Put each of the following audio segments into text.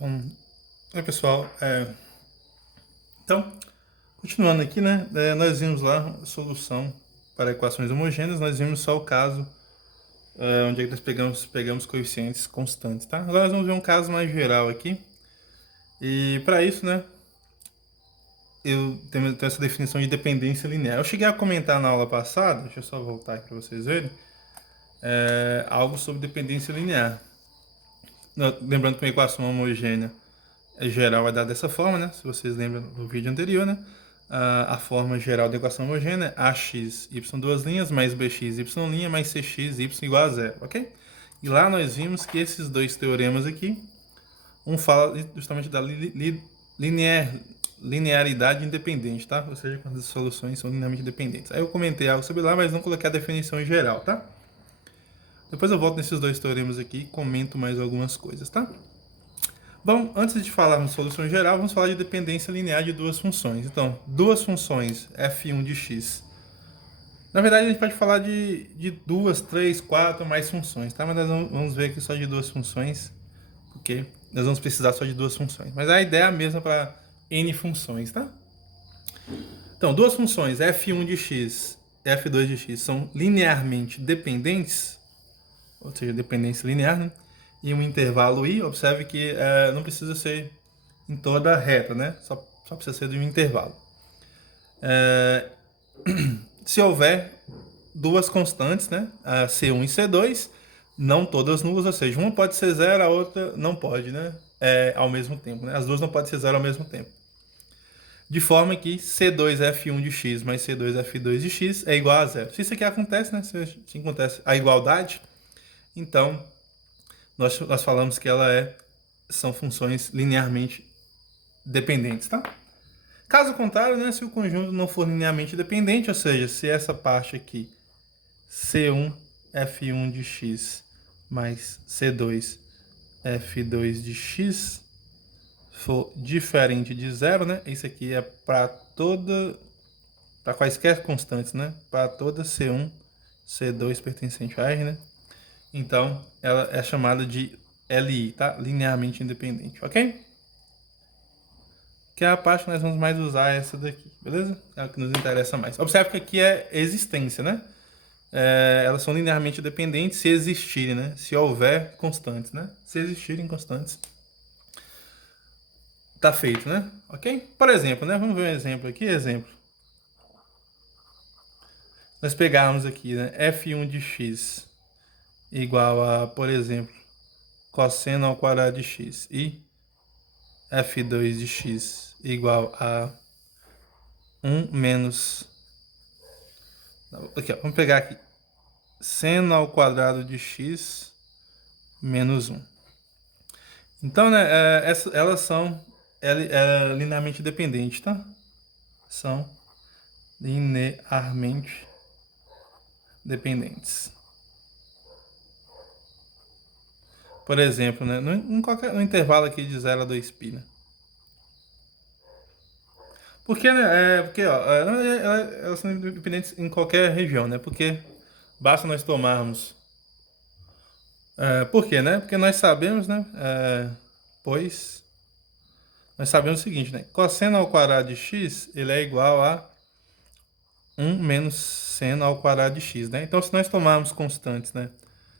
Bom, oi pessoal, então, continuando aqui, né, nós vimos lá a solução para equações homogêneas, nós vimos só o caso onde é que nós pegamos coeficientes constantes, tá? Agora nós vamos ver um caso mais geral aqui, e para isso, né, eu tenho essa definição de dependência linear. Eu cheguei a comentar na aula passada, deixa eu só voltar aqui para vocês verem, algo sobre dependência linear. Lembrando que uma equação homogênea geral vai dar dessa forma, né? Se vocês lembram do vídeo anterior, né? A forma geral da equação homogênea é ax, y duas linhas, mais bx, y' mais cx, y igual a zero, ok? E lá nós vimos que esses dois teoremas aqui, um fala justamente da linearidade independente, tá? Ou seja, quando as soluções são linearmente dependentes. Aí eu comentei algo sobre lá, mas não coloquei a definição em geral, tá? Depois eu volto nesses dois teoremas aqui e comento mais algumas coisas, tá? Bom, antes de falarmos de solução geral, vamos falar de dependência linear de duas funções. Então, duas funções f1 de x. Na verdade, a gente pode falar de duas, três, quatro, mais funções, tá? Mas nós vamos ver aqui só de duas funções, porque nós vamos precisar só de duas funções. Mas a ideia é a mesma para n funções, tá? Então, duas funções, f1 de x e f2 de x, são linearmente dependentes, ou seja, dependência linear, né? E um intervalo i, observe que não precisa ser em toda a reta, né? Só precisa ser de um intervalo. Se houver duas constantes, né? A C1 e C2, não todas nulas, ou seja, uma pode ser zero, a outra não pode, né? Ao mesmo tempo, né? As duas não podem ser zero ao mesmo tempo. De forma que C2F1 de x mais C2F2 de x é igual a zero. Se isso aqui acontece, né? Se acontece a igualdade, então nós falamos que são funções linearmente dependentes, tá? Caso contrário, né, se o conjunto não for linearmente dependente, ou seja, se essa parte aqui, C1 F1 de x mais C2 F2 de x, for diferente de zero, né? Isso aqui é para quaisquer constantes, né? Para toda C1, C2 pertencente a R, né? Então, ela é chamada de LI, tá? Linearmente independente, ok? Que é a parte que nós vamos mais usar essa daqui, beleza? É o que nos interessa mais. Observe que aqui é existência, né? Elas são linearmente dependentes se existirem, né? Se houver constantes, né? Se existirem constantes, tá feito, né? Ok? Por exemplo, né? Vamos ver um exemplo aqui. Exemplo. Nós pegarmos aqui, né? f1 de x igual a, por exemplo, cosseno ao quadrado de x e f2 de x igual a 1 menos... Aqui, ó, vamos pegar aqui. Seno ao quadrado de x menos 1. Então, né, elas são linearmente dependentes, tá? São linearmente dependentes. Por exemplo, né, no intervalo aqui de 0 a 2π, né? Porque, né, porque, ó, elas são dependentes em qualquer região, né? Porque basta nós tomarmos... por quê, né? Porque nós sabemos, né? Pois nós sabemos o seguinte, né? Cosseno ao quadrado de x, ele é igual a 1 menos seno ao quadrado de x, né? Então, se nós tomarmos constantes, né?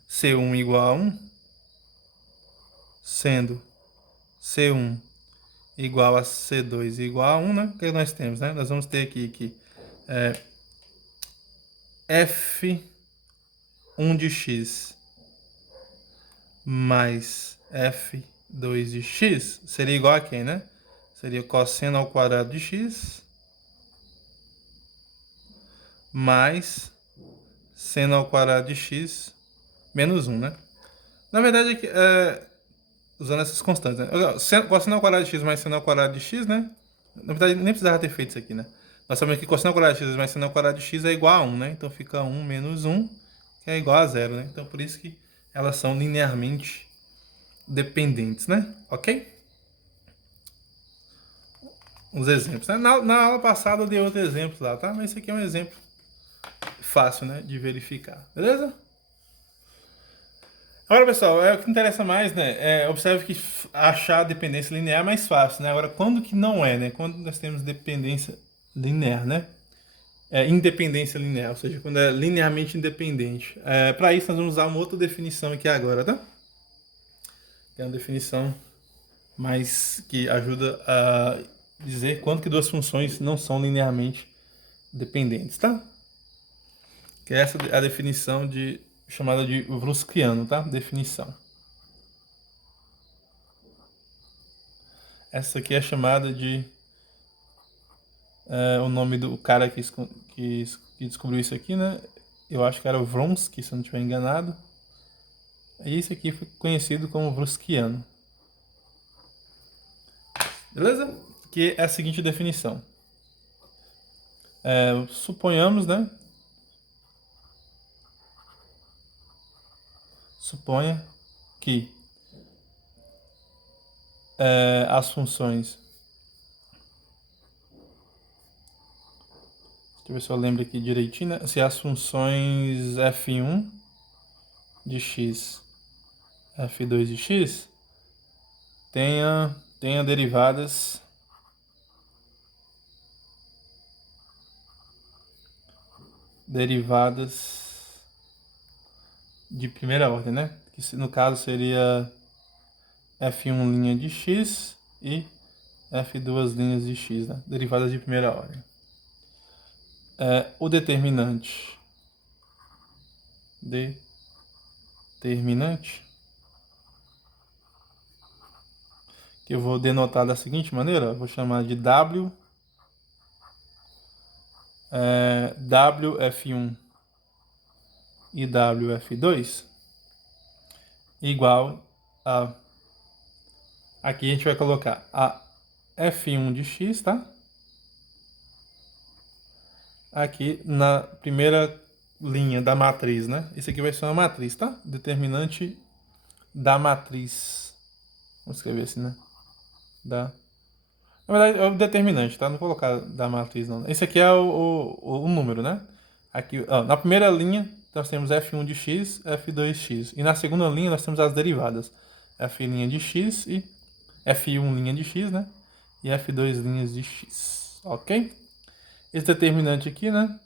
C1 igual a 1, sendo C1 igual a C2 igual a 1, né? O que nós temos, né? Nós vamos ter aqui que F1 de x mais F2 de x seria igual a quem, né? Seria cosseno ao quadrado de x mais seno ao quadrado de x menos 1, né? Na verdade, usando essas constantes, né? Cosseno ao quadrado de x mais seno ao quadrado de x, né? Na verdade, nem precisava ter feito isso aqui, né? Nós sabemos que cosseno ao quadrado de x mais seno ao quadrado de x é igual a 1, né? Então fica 1 menos 1, que é igual a 0, né? Então por isso que elas são linearmente dependentes, né? Ok? Os exemplos, né? Na aula passada eu dei outro exemplo lá, tá? Mas esse aqui é um exemplo fácil, né? De verificar, beleza? Agora, pessoal, o que interessa mais, né? Observe que achar a dependência linear é mais fácil, né? Agora, quando que não é, né? Quando nós temos dependência linear, né? Independência linear, ou seja, quando é linearmente independente. Para isso, nós vamos usar uma outra definição aqui agora, tá? Que é uma definição mais que ajuda a dizer quando que duas funções não são linearmente dependentes, tá? Que é essa a definição chamada de Wronskiano, tá? Definição. Essa aqui é chamada de o nome do cara que descobriu isso aqui, né? Eu acho que era o Wronski, se eu não estiver enganado. E isso aqui foi conhecido como Wronskiano. Beleza? Que é a seguinte definição. Suponhamos, né? Suponha que as funções. Deixa eu ver se eu lembro aqui direitinho, né? Se as funções f1 de x, f2 de x tenha derivadas de primeira ordem, né? Que no caso seria f1 linha de x e f2 linhas de x, né? Derivadas de primeira ordem. O determinante que eu vou denotar da seguinte maneira, eu vou chamar de WF1 e WF2 igual a... Aqui a gente vai colocar a F1 de x, tá? Aqui na primeira linha da matriz, né? Isso aqui vai ser uma matriz, tá? Determinante da matriz. Vamos escrever assim, né? Na verdade, é o determinante, tá? Não vou colocar da matriz, não. Esse aqui é o número, né? Aqui, na primeira linha, nós temos f1 de x, f2x. E na segunda linha, nós temos as derivadas. F' de x e f1 linha de x, né? E f2 linhas de x. Ok? Esse determinante aqui, né?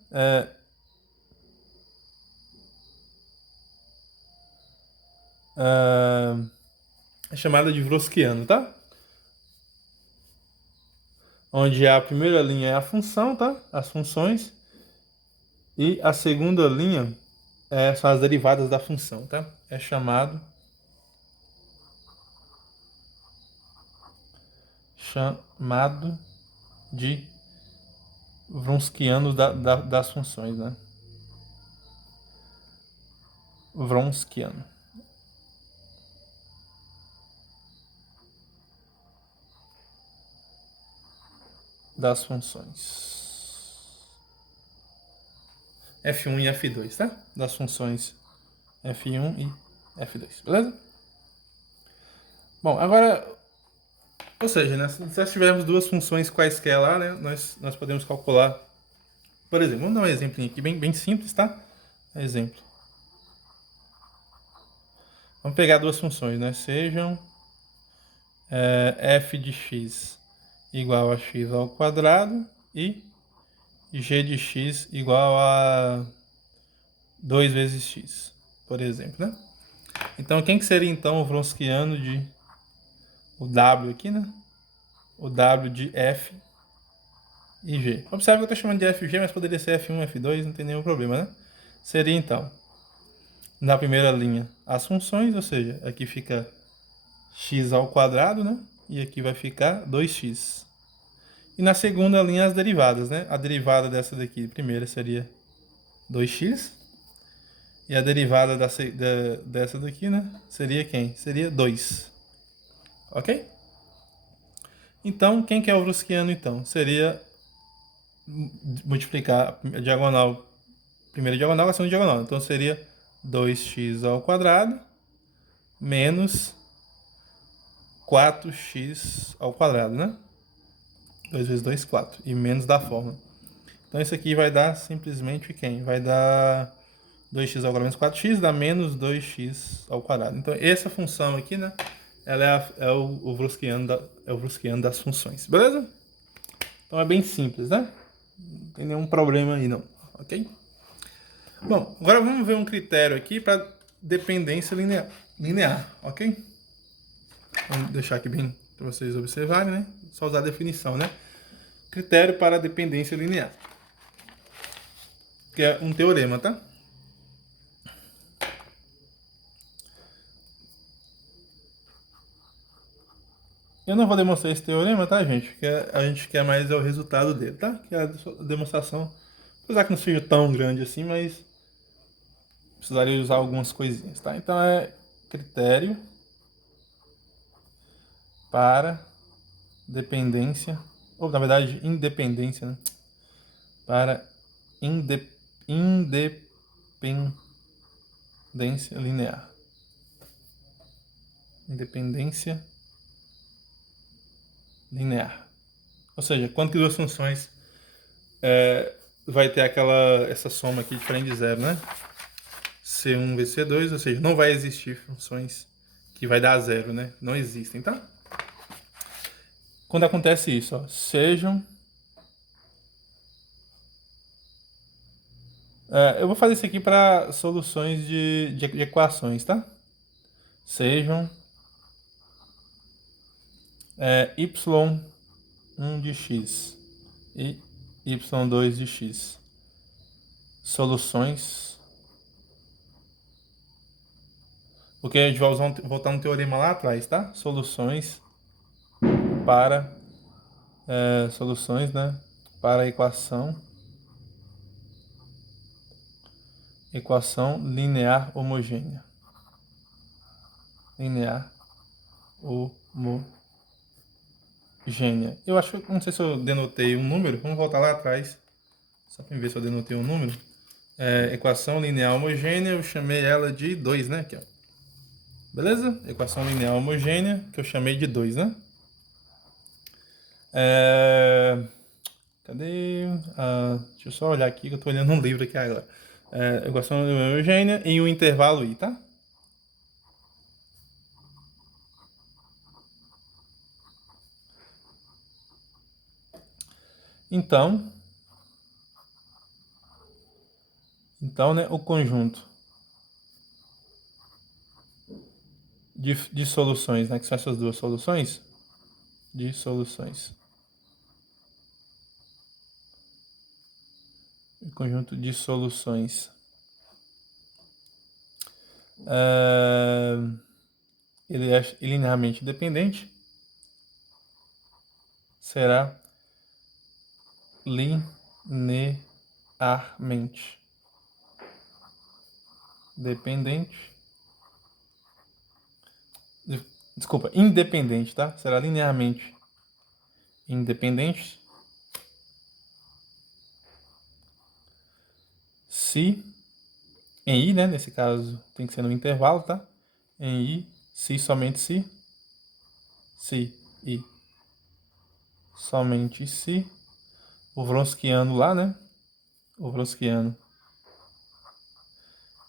É chamado de Wronskiano, tá? Onde a primeira linha é a função, tá? As funções. E a segunda linha são as derivadas da função, tá? É chamado de Wronskiano das funções, né? Wronskiano das funções. F1 e F2, tá? Das funções F1 e F2, beleza? Bom, agora, ou seja, né, se nós tivermos duas funções quaisquer lá, né, nós podemos calcular, por exemplo, vamos dar um exemplo aqui bem simples, tá? Exemplo. Vamos pegar duas funções, né? Sejam f de x igual a x ao quadrado e g de x igual a 2 vezes x, por exemplo, né? Então, quem que seria então o Wronskiano de o W aqui, né? O W de f e g. Observe que eu estou chamando de f e g, mas poderia ser f1, f2, não tem nenhum problema, né? Seria então, na primeira linha, as funções, ou seja, aqui fica x ao quadrado, né? E aqui vai ficar 2x. E na segunda linha, as derivadas, né? A derivada dessa daqui, primeira, seria 2x. E a derivada dessa daqui, né? Seria quem? Seria 2. Ok? Então, quem que é o Wronskiano, então? Seria multiplicar a diagonal, primeira diagonal, a segunda diagonal. Então, seria 2x ao quadrado menos 4x ao quadrado, né? 2 vezes 2, 4. E menos da fórmula. Então, isso aqui vai dar simplesmente quem? Vai dar 2x ao quadrado menos 4x dá menos 2x ao quadrado. Então, essa função aqui, né? Ela é o Wronskiano das funções, beleza? Então, é bem simples, né? Não tem nenhum problema aí, não, ok? Bom, agora vamos ver um critério aqui para dependência linear, ok? Vamos deixar aqui bem para vocês observarem, né? Só usar a definição, né? Critério para dependência linear. Que é um teorema, tá? Eu não vou demonstrar esse teorema, tá, gente? Porque a gente quer mais o resultado dele, tá? Que é a demonstração, apesar que não seja tão grande assim, mas precisaria usar algumas coisinhas, tá? Então é critério para dependência, ou na verdade independência, né? Para independência linear. Independência linear. Ou seja, quando que duas funções vai ter essa soma aqui diferente de zero, né? C1 vezes C2, ou seja, não vai existir funções que vai dar zero, né? Não existem, tá? Quando acontece isso, ó, sejam... eu vou fazer isso aqui para soluções de equações, tá? Sejam y1 de x e y2 de x. Soluções. Porque a gente vai voltar no teorema lá atrás, tá? Soluções para... soluções, né? Para a equação linear homogênea. Linear homogênea. Eu acho que, não sei se eu denotei um número. Vamos voltar lá atrás, só para ver se eu denotei um número. Equação linear homogênea, eu chamei ela de 2, né? Aqui, ó. Beleza? Equação linear homogênea, que eu chamei de 2, né? Cadê? Deixa eu só olhar aqui, que eu tô olhando um livro aqui agora. Equação linear homogênea em um intervalo i, tá? Então, né, o conjunto de soluções, né, que são essas duas soluções, de soluções. O conjunto de soluções. Ele é linearmente dependente. Será linearmente dependente. Desculpa, independente, tá? Será linearmente independente se em i, né? Nesse caso tem que ser no intervalo, tá? Em i, se somente se e somente se o Wronskiano lá, né? O Wronskiano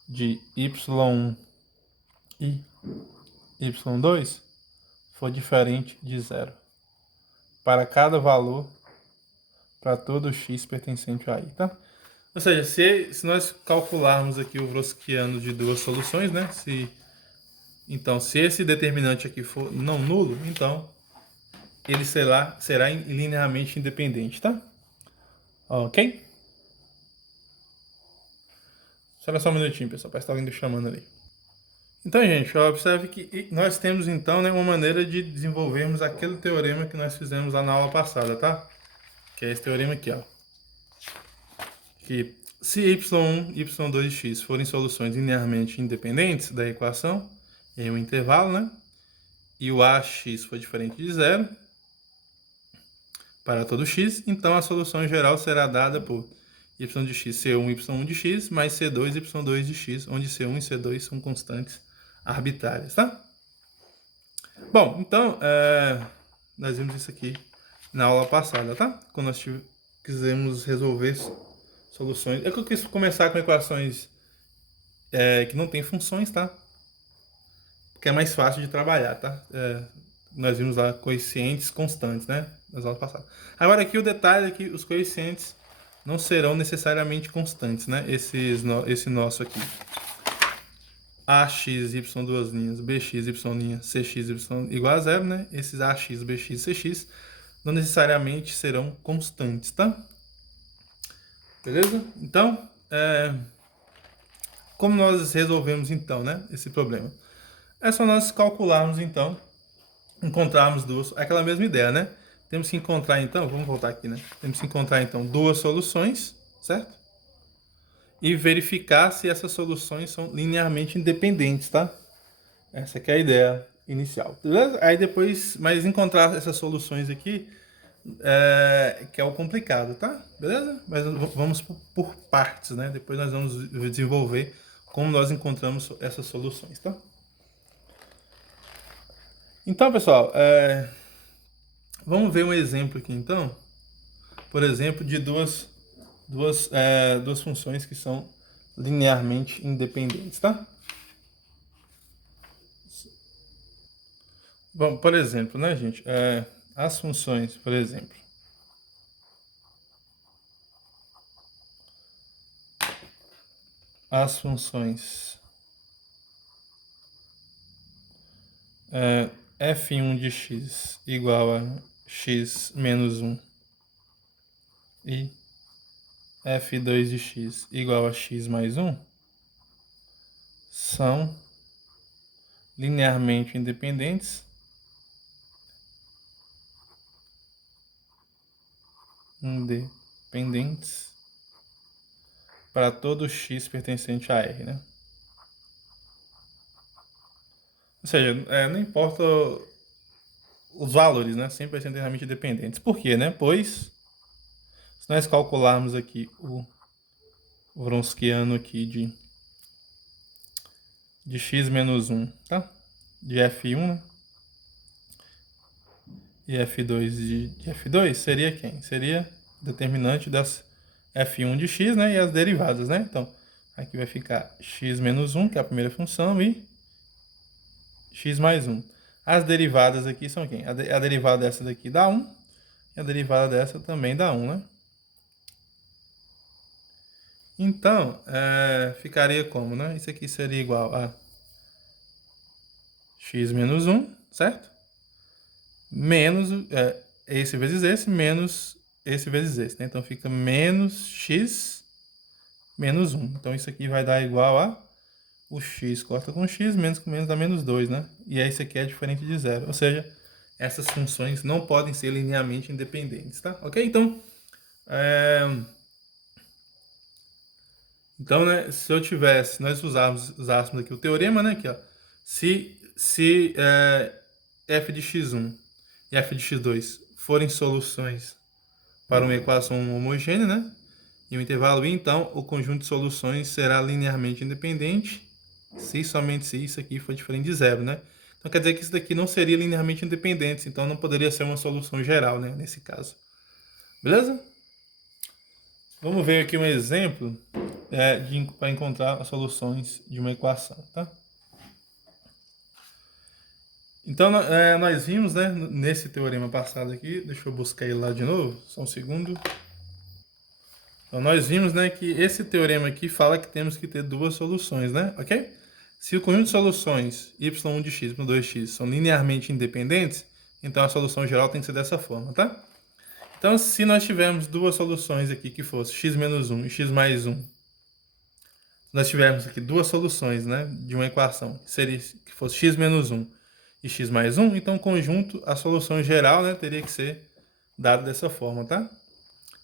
de y1 e y2 for diferente de zero para cada valor para todo x pertencente a i, tá? Ou seja, se nós calcularmos aqui o Wronskiano de duas soluções, né? Então, se esse determinante aqui for não nulo, então ele será linearmente independente, tá? Ok? Espera só um minutinho, pessoal, parece que tá alguém chamando ali. Então, gente, observe que nós temos, então, né, uma maneira de desenvolvermos aquele teorema que nós fizemos lá na aula passada, tá? Que é esse teorema aqui, ó. Que se y1 e y2 de x forem soluções linearmente independentes da equação, em um intervalo, né? E o ax for diferente de zero para todo x, então a solução em geral será dada por y de x, c1, y1 de x, mais c2, y2 de x, onde c1 e c2 são constantes arbitrárias, tá? Bom, então, nós vimos isso aqui na aula passada, tá? Quando nós quisemos resolver soluções. É que eu quis começar com equações que não tem funções, tá? Porque é mais fácil de trabalhar, tá? Nós vimos lá coeficientes constantes, né? Nas aulas passadas. Agora aqui o detalhe é que os coeficientes não serão necessariamente constantes, né? Esse nosso aqui. AX, Y, duas linhas, BX, Y linha, CX, Y igual a zero, né? Esses AX, BX, CX não necessariamente serão constantes, tá? Beleza? Então, como nós resolvemos então, né, esse problema? É só nós calcularmos então, encontrarmos aquela mesma ideia, né? Temos que encontrar então, vamos voltar aqui, né? Temos que encontrar então duas soluções, certo? E verificar se essas soluções são linearmente independentes, tá? Essa que é a ideia inicial, beleza? Aí depois, mas encontrar essas soluções aqui que é o complicado, tá? Beleza? Mas vamos por partes, né? Depois nós vamos desenvolver como nós encontramos essas soluções, tá? Então, pessoal, vamos ver um exemplo aqui, então. Por exemplo, de duas funções que são linearmente independentes, tá? Bom, por exemplo, né, gente? As funções, por exemplo. As funções f1 de x igual a x menos 1 e f2 de x igual a x mais 1 são linearmente independentes para todo x pertencente a R, né? Ou seja, não importa os valores, né? Sempre vai ser inteiramente independentes. Por quê, né? Pois, se nós calcularmos aqui o Wronskiano aqui de x menos 1, tá? De f1, né? E f2 de f2 seria quem? Seria determinante das f1 de x, né? E as derivadas, né? Então, aqui vai ficar x menos 1, que é a primeira função, e x mais 1. As derivadas aqui são quem? A derivada dessa daqui dá 1, e a derivada dessa também dá 1, né? Então, ficaria como, né? Isso aqui seria igual a x menos 1, certo? Menos esse vezes esse, menos esse vezes esse, né? Então, fica menos x menos 1. Então, isso aqui vai dar igual a o x corta com x, menos com menos dá menos 2, né? E aí, isso aqui é diferente de zero. Ou seja, essas funções não podem ser linearmente independentes, tá? Ok? Então, né, se eu tivesse, nós usássemos aqui o teorema, né? Aqui, ó. Se f de x1 e f de x2 forem soluções para uma equação homogênea, né? E o intervalo i, então, o conjunto de soluções será linearmente independente se somente se isso aqui for diferente de zero, né? Então quer dizer que isso daqui não seria linearmente independente, então não poderia ser uma solução geral, né? Nesse caso. Beleza? Vamos ver aqui um exemplo para encontrar as soluções de uma equação, tá? Então, nós vimos, né, nesse teorema passado aqui, deixa eu buscar ele lá de novo, só um segundo. Então, nós vimos, né, que esse teorema aqui fala que temos que ter duas soluções, né, ok? Se o conjunto de soluções y1 de x e y2 de x são linearmente independentes, então a solução geral tem que ser dessa forma, tá? Então, se nós tivermos duas soluções aqui que fossem x menos 1 e x mais 1, se nós tivermos aqui duas soluções, né, de uma equação que fosse x menos 1 e x mais 1, então o conjunto, a solução geral, né, teria que ser dada dessa forma, tá?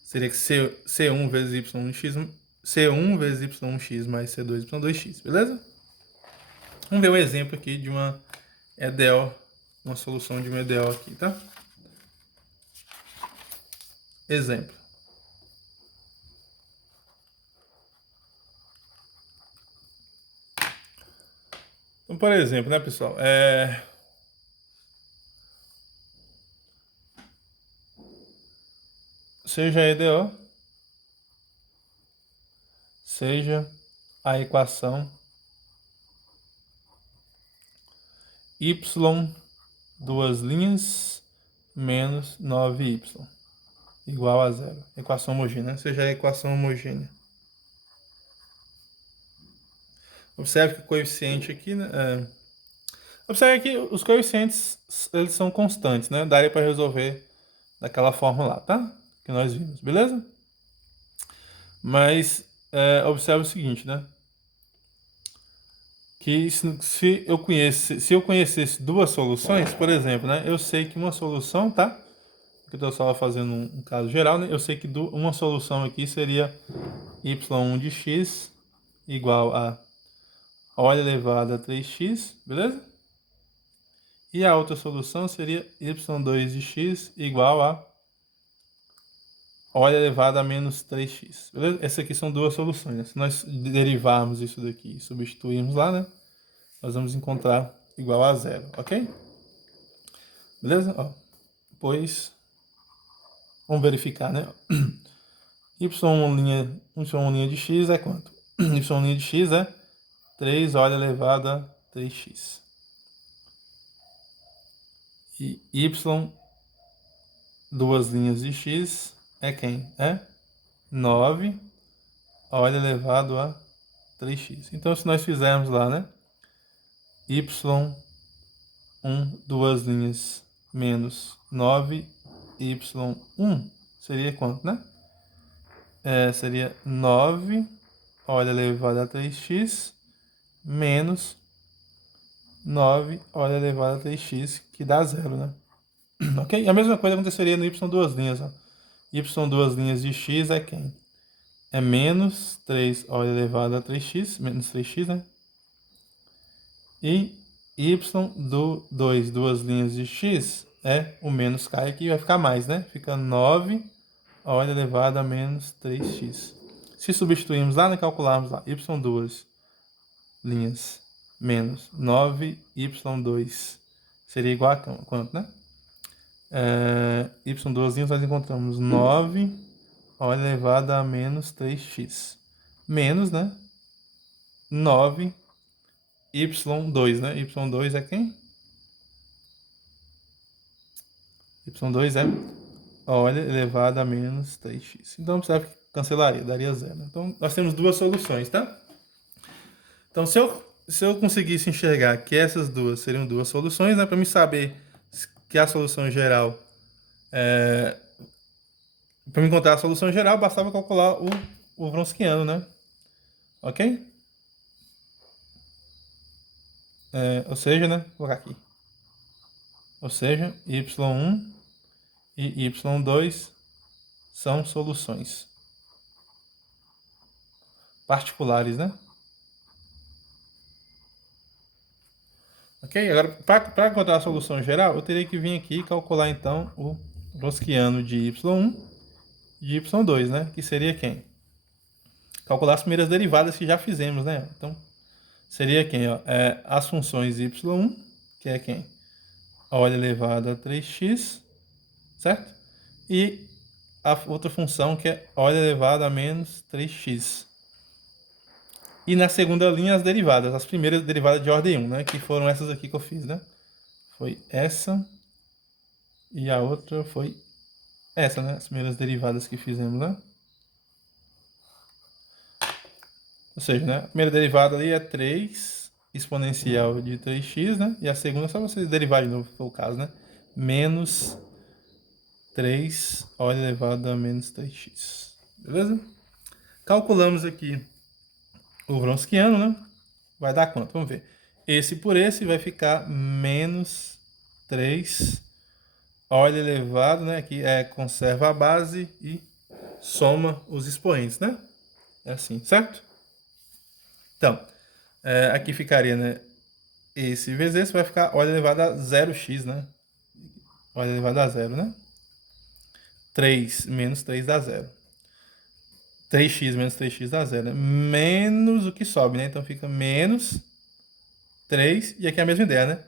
Seria que C1 vezes Y1x, C1 vezes Y1x mais C2 Y2x, beleza? Vamos ver um exemplo aqui de uma EDO, uma solução de uma EDO aqui, tá? Exemplo. Então, por exemplo, né, pessoal? Seja a EDO, seja a equação y, duas linhas, menos 9y, igual a zero. Equação homogênea, ou seja, a equação homogênea. Observe que o coeficiente aqui, né? Observe que os coeficientes, eles são constantes, né? Daria para resolver daquela forma lá, tá? Que nós vimos, beleza? Mas observe o seguinte, né? Que se eu conhecesse duas soluções, por exemplo, né? Eu sei que uma solução, tá? Que eu estou só fazendo um caso geral, né? Eu sei que uma solução aqui seria y1 de x igual a O elevado a 3x, beleza? E a outra solução seria y2 de x igual a O elevado a menos 3x, beleza? Essas aqui são duas soluções, né? Se nós derivarmos isso daqui e substituirmos lá, né? Nós vamos encontrar igual a zero, ok? Beleza? Ó, pois, vamos verificar, né? y1' de x é quanto? y' de x é 3 O elevado a 3x. E y, duas linhas de x, é quem? É 9 O elevado a 3x. Então, se nós fizermos lá, né? y1, duas linhas, menos 9y1, seria quanto, né? Seria 9 O elevado a 3x, menos 9 O elevado a 3x, que dá zero, né? Ok? E a mesma coisa aconteceria no y duas linhas, ó. Y duas linhas de x é quem? É menos 3 O elevado a 3x, menos 3x, né? E y do 2, duas linhas de x, o menos cai aqui, vai ficar mais, né? Fica 9 O elevado a menos 3x. Se substituirmos lá, né, calcularmos lá, y duas linhas menos 9y2 seria igual a quanto, né? Y duas linhas nós encontramos 9 O elevado a menos 3x. Menos, né? 9y2, né? y2 é quem? y2 é O elevado a menos 3x. Então, observe que cancelaria, daria zero. Então, nós temos duas soluções, tá? Então, se eu conseguisse enxergar que essas duas seriam duas soluções, né? Para me saber que a solução geral... Para me encontrar a solução geral, bastava calcular o Wronskiano, né? Ok? Ou seja, né? Vou colocar aqui. Ou seja, y1 e y2 são soluções particulares, né? Ok? Agora, para encontrar a solução geral, eu teria que vir aqui e calcular, então, o Wronskiano de y1 e de y2, né? Que seria quem? Calcular as primeiras derivadas que já fizemos, né? Então, seria quem? Ó? As funções y1, que é quem? O elevado a 3x, certo? E a outra função que é O elevado a menos 3x. E na segunda linha as derivadas, as primeiras derivadas de ordem 1, né? Que foram essas aqui que eu fiz, né? Foi essa e a outra foi essa, né? As primeiras derivadas que fizemos, né? Ou seja, né? A primeira derivada ali é 3 exponencial de 3x, né? E a segunda é só vocês derivar de novo, se for o caso, né? Menos 3 O elevado a menos 3x. Beleza? Calculamos aqui o Wronskiano, né? Vai dar quanto? Vamos ver. Esse por esse vai ficar menos 3 O elevado, né? Aqui conserva a base e soma os expoentes, né? É assim, certo? Então, aqui ficaria, né? Esse vezes esse vai ficar O elevado a 0x, né? O elevado a 0, né? 3 menos 3 dá 0. 3x menos 3x dá 0, né? Menos o que sobe, né? Então fica menos 3, e aqui é a mesma ideia, né?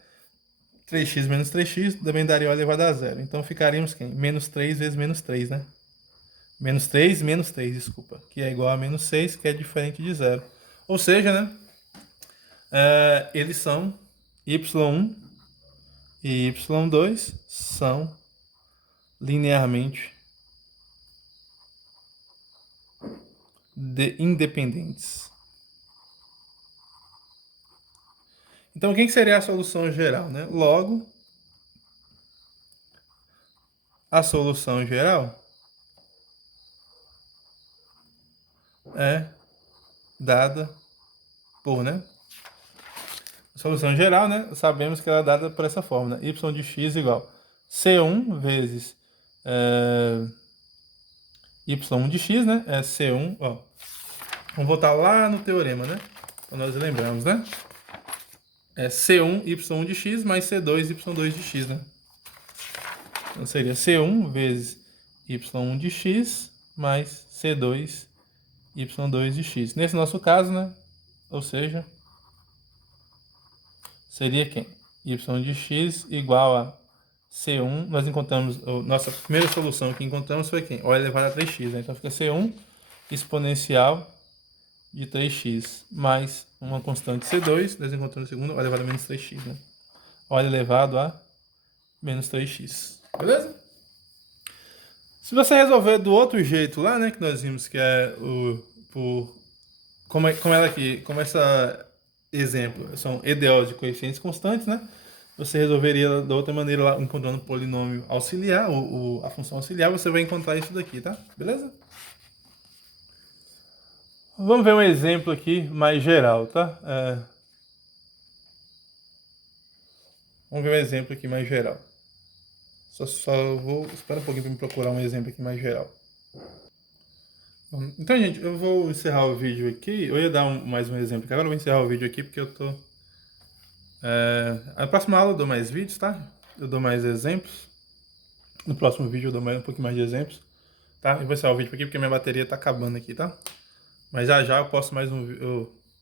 3x menos 3x também daria O elevado a 0. Então ficaríamos quem? Menos 3 vezes menos 3, né? Menos 3 menos 3, desculpa. Que é igual a menos 6, que é diferente de 0. Ou seja, né? Eles são y1 e y2 são linearmente independentes. Então, quem que seria a solução geral, né? Logo, a solução geral é dada por, né? A solução geral, né? Sabemos que ela é dada por essa fórmula, né? Y de x igual C1 vezes Y1 de x, né? É C1, ó. Vamos voltar lá no teorema, né? Então nós lembramos, né? É C1 Y1 de x mais C2 Y2 de x, né? Então seria C1 vezes Y1 de x mais C2 Y2 de x. Nesse nosso caso, né? Ou seja, seria quem? Y de x igual a C1. Nós encontramos, nossa primeira solução que encontramos foi quem? O elevado a 3x, né? Então fica C1 exponencial de 3x mais uma constante C2. Nós encontramos o segundo, o elevado a menos 3x, né? O elevado a menos 3x. Beleza? Se você resolver do outro jeito lá, né? Que nós vimos que é como ela aqui, como essa exemplo são EDOs de coeficientes constantes, né? Você resolveria da outra maneira lá, encontrando o polinômio auxiliar, a função auxiliar, você vai encontrar isso daqui, tá? Beleza? Vamos ver um exemplo aqui mais geral, tá? Vamos ver um exemplo aqui mais geral. Só vou esperar um pouquinho para me procurar um exemplo aqui mais geral. Então, gente, eu vou encerrar o vídeo aqui. Eu ia dar mais um exemplo aqui. Agora eu vou encerrar o vídeo aqui porque eu tô... A próxima aula eu dou mais vídeos, tá? Eu dou mais exemplos. No próximo vídeo eu dou um pouquinho mais de exemplos, tá? Eu vou encerrar o vídeo aqui porque minha bateria tá acabando aqui, tá? Mas já eu posso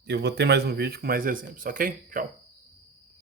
eu vou ter mais um vídeo com mais exemplos, ok? Tchau!